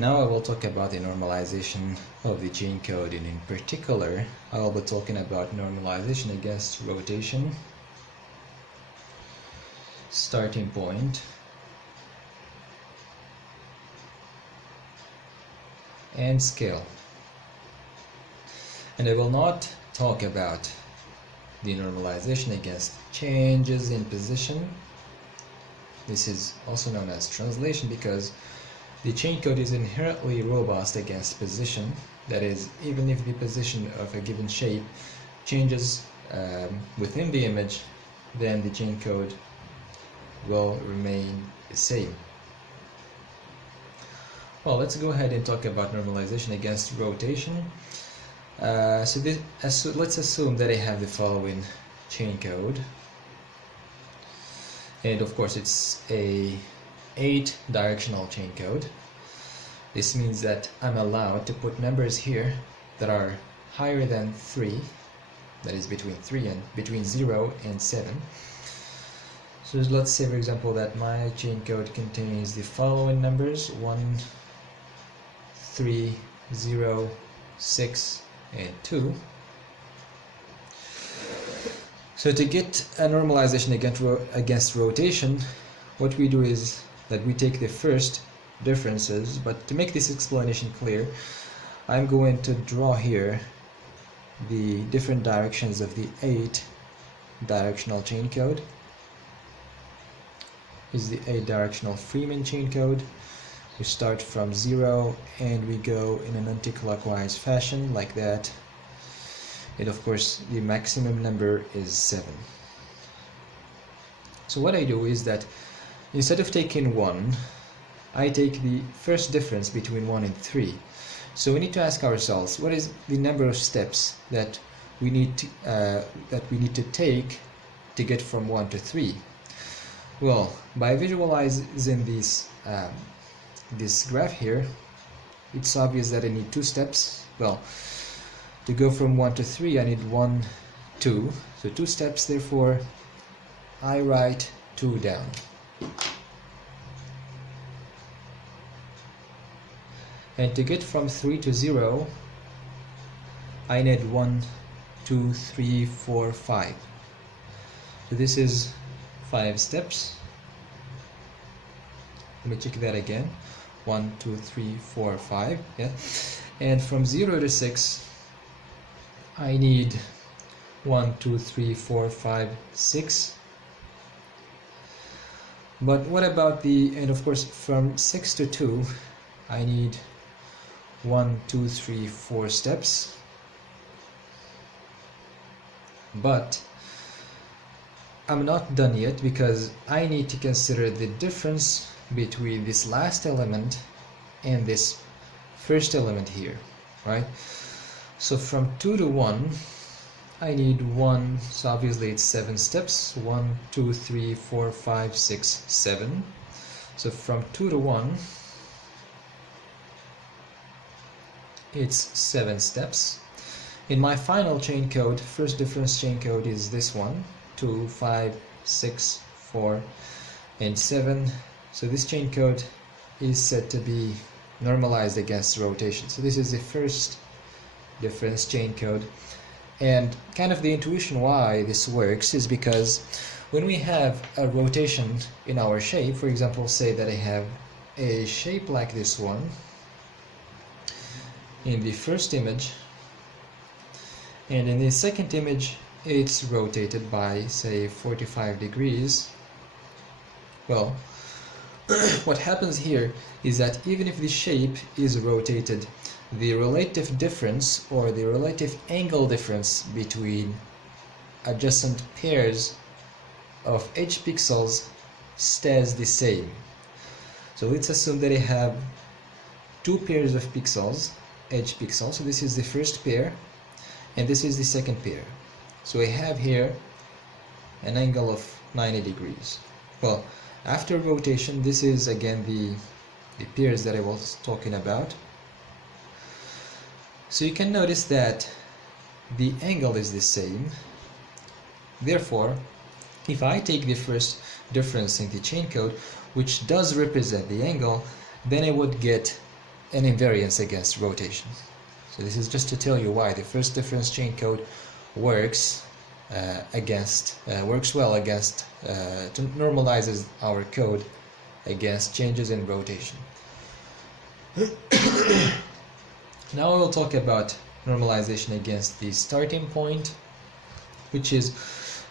Now I will talk about the normalization of the chain code, and in particular I will be talking about normalization against rotation, starting point, and scale. And I will not talk about the normalization against changes in position. This is also known as translation because the chain code is inherently robust against position. That is, even if the position of a given shape changes within the image, then the chain code will remain the same. Well, let's go ahead and talk about normalization against rotation. Let's assume that I have the following chain code, and of course it's a 8-directional chain code. This means that I'm allowed to put numbers here that are higher than 3, that is between 0 and 7. So let's say, for example, that my chain code contains the following numbers: 1, 3, 0, 6, and 2. So to get a normalization against rotation, what we do is that we take the first differences, but to make this explanation clear, I'm going to draw here the different directions of the 8-directional chain code. This is the 8-directional Freeman chain code. We start from 0 and we go in an anti-clockwise fashion like that, and of course the maximum number is 7. So what I do is that instead of taking 1, I take the first difference between 1 and 3. So we need to ask ourselves, what is the number of steps that we need to take to get from 1 to 3? Well, by visualizing this graph here, it's obvious that I need 2 steps. Well, to go from 1 to 3, I need 1, 2. So 2 steps, therefore I write 2 down. And to get from 3 to 0, I need 1, 2, 3, 4, 5. So this is 5 steps. Let me check that again. 1, 2, 3, 4, 5. Yeah. And from 0 to 6, I need 1, 2, 3, 4, 5, 6. But what about and of course from 6 to 2, I need 1, 2, 3, 4 steps. But I'm not done yet, because I need to consider the difference between this last element and this first element here, right? So from 2 to 1, I need 1, so obviously it's 7 steps. 1, 2, 3, 4, 5, 6, 7. So from 2 to 1, it's 7 steps. In my final chain code, first difference chain code is this one: 2, 5, 6, 4, and 7. So this chain code is said to be normalized against rotation. So this is the first difference chain code. And kind of the intuition why this works is because when we have a rotation in our shape, for example, say that I have a shape like this one in the first image, and in the second image it's rotated by, say, 45 degrees. Well, what happens here is that even if the shape is rotated, the relative difference or the relative angle difference between adjacent pairs of edge pixels stays the same. So let's assume that I have 2 pairs of pixels, edge pixels. So this is the first pair and this is the second pair. So I have here an angle of 90 degrees. Well, after rotation, this is again the pairs that I was talking about. So you can notice that the angle is the same. Therefore, if I take the first difference in the chain code, which does represent the angle, then I would get an invariance against rotation. So this is just to tell you why the first difference chain code works works well against normalizes our code against changes in rotation. Now we'll talk about normalization against the starting point, which is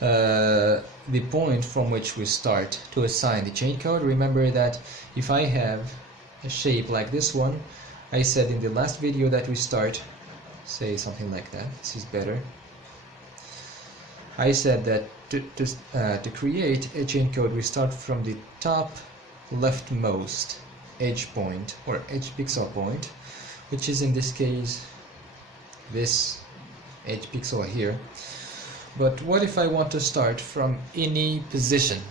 the point from which we start to assign the chain code. Remember that if I have a shape like this one, I said in the last video that we start, say something like that, this is better. I said that to create a chain code, we start from the top leftmost edge point or edge pixel point, which is in this case this edge pixel here. But what if I want to start from any position?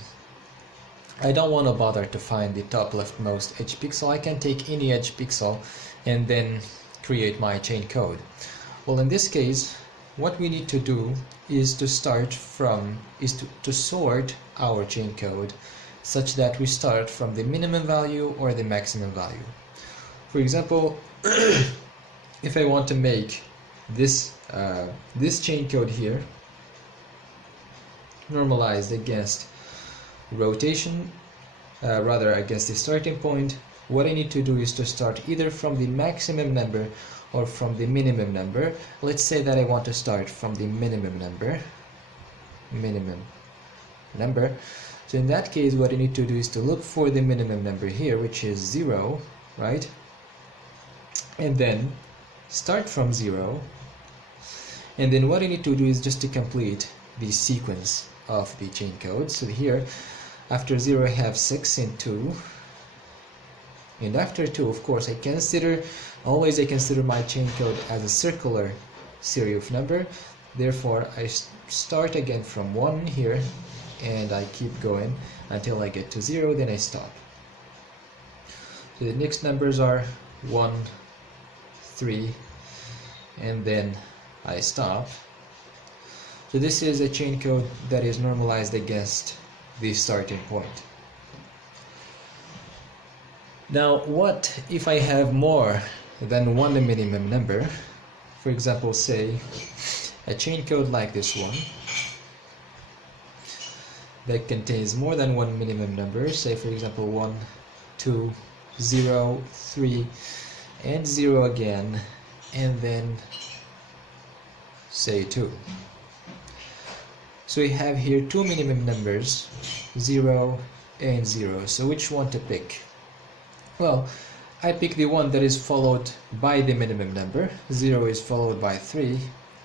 I don't want to bother to find the top leftmost edge pixel. I can take any edge pixel and then create my chain code. Well, in this case, what we need to do is to sort our chain code such that we start from the minimum value or the maximum value. For example, if I want to make this chain code here normalized against rotation, rather against the starting point, what I need to do is to start either from the maximum number or from the minimum number. Let's say that I want to start from the minimum number. So in that case, what I need to do is to look for the minimum number here, which is 0, right? And then start from 0. And then what I need to do is just to complete the sequence of the chain code. So here, after 0 I have 6 and 2. And after 2, of course, I consider my chain code as a circular series of number. Therefore, I start again from 1 here, and I keep going until I get to 0, then I stop. So the next numbers are 1, 3, and then I stop. So this is a chain code that is normalized against the starting point. Now, what if I have more than one minimum number? For example, say a chain code like this one that contains more than one minimum number, say for example 1, 2, 0, 3, and 0 again, and then say 2. So we have here two minimum numbers, 0 and 0. So which one to pick? Well, I pick the one that is followed by the minimum number. 0 is followed by 3,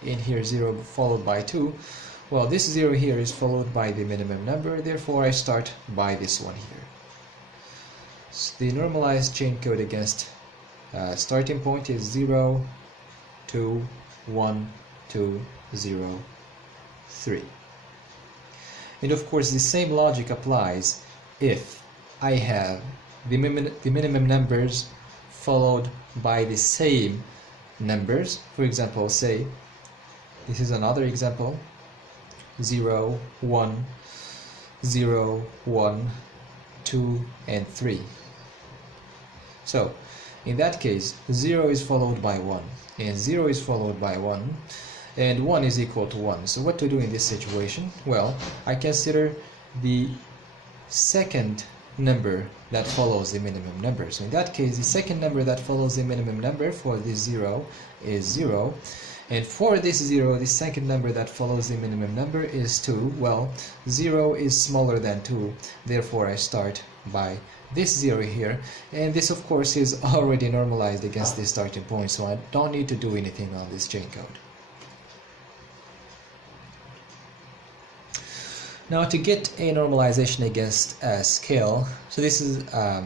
in here 0 followed by 2. Well, this 0 here is followed by the minimum number, therefore I start by this one here. So the normalized chain code against starting point is 0, 2, 1, 2, 0, 3. And of course the same logic applies if I have the minimum numbers followed by the same numbers. For example, say this is another example, 0, 1, 0, 1, 2, and 3. So in that case 0 is followed by 1 and 0 is followed by 1 and 1 is equal to 1. So what to do in this situation? Well, I consider the second number that follows the minimum number. So in that case, the second number that follows the minimum number for this 0 is 0. And for this 0, the second number that follows the minimum number is 2. Well, 0 is smaller than 2, therefore I start by this 0 here. And this, of course, is already normalized against the starting point, so I don't need to do anything on this chain code. Now, to get a normalization against a scale, so this is I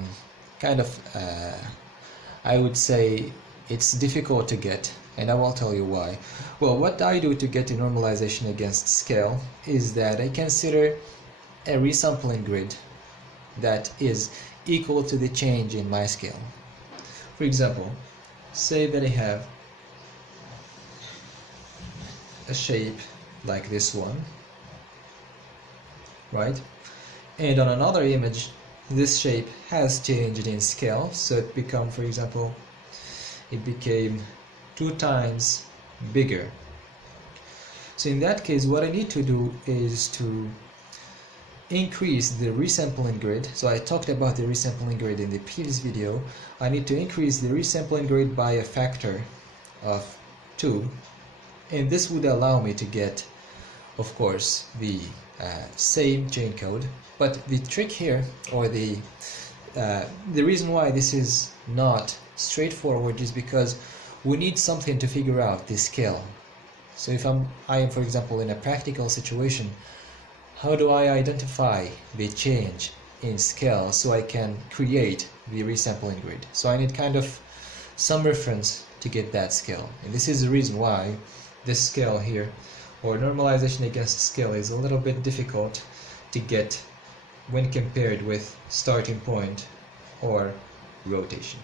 would say it's difficult to get, and I will tell you why. Well, what I do to get a normalization against scale is that I consider a resampling grid that is equal to the change in my scale. For example, say that I have a shape like this one, right? And on another image, this shape has changed in scale, so it becomes, for example, it became 2 times bigger. So in that case, what I need to do is to increase the resampling grid. So I talked about the resampling grid in the previous video. I need to increase the resampling grid by a factor of 2, and this would allow me to get, of course, the same chain code. But the trick here, or the reason why this is not straightforward, is because we need something to figure out the scale. So if I am, for example, in a practical situation, how do I identify the change in scale so I can create the resampling grid? So I need kind of some reference to get that scale. And this is the reason why this scale here, or normalization against scale, is a little bit difficult to get when compared with starting point or rotation.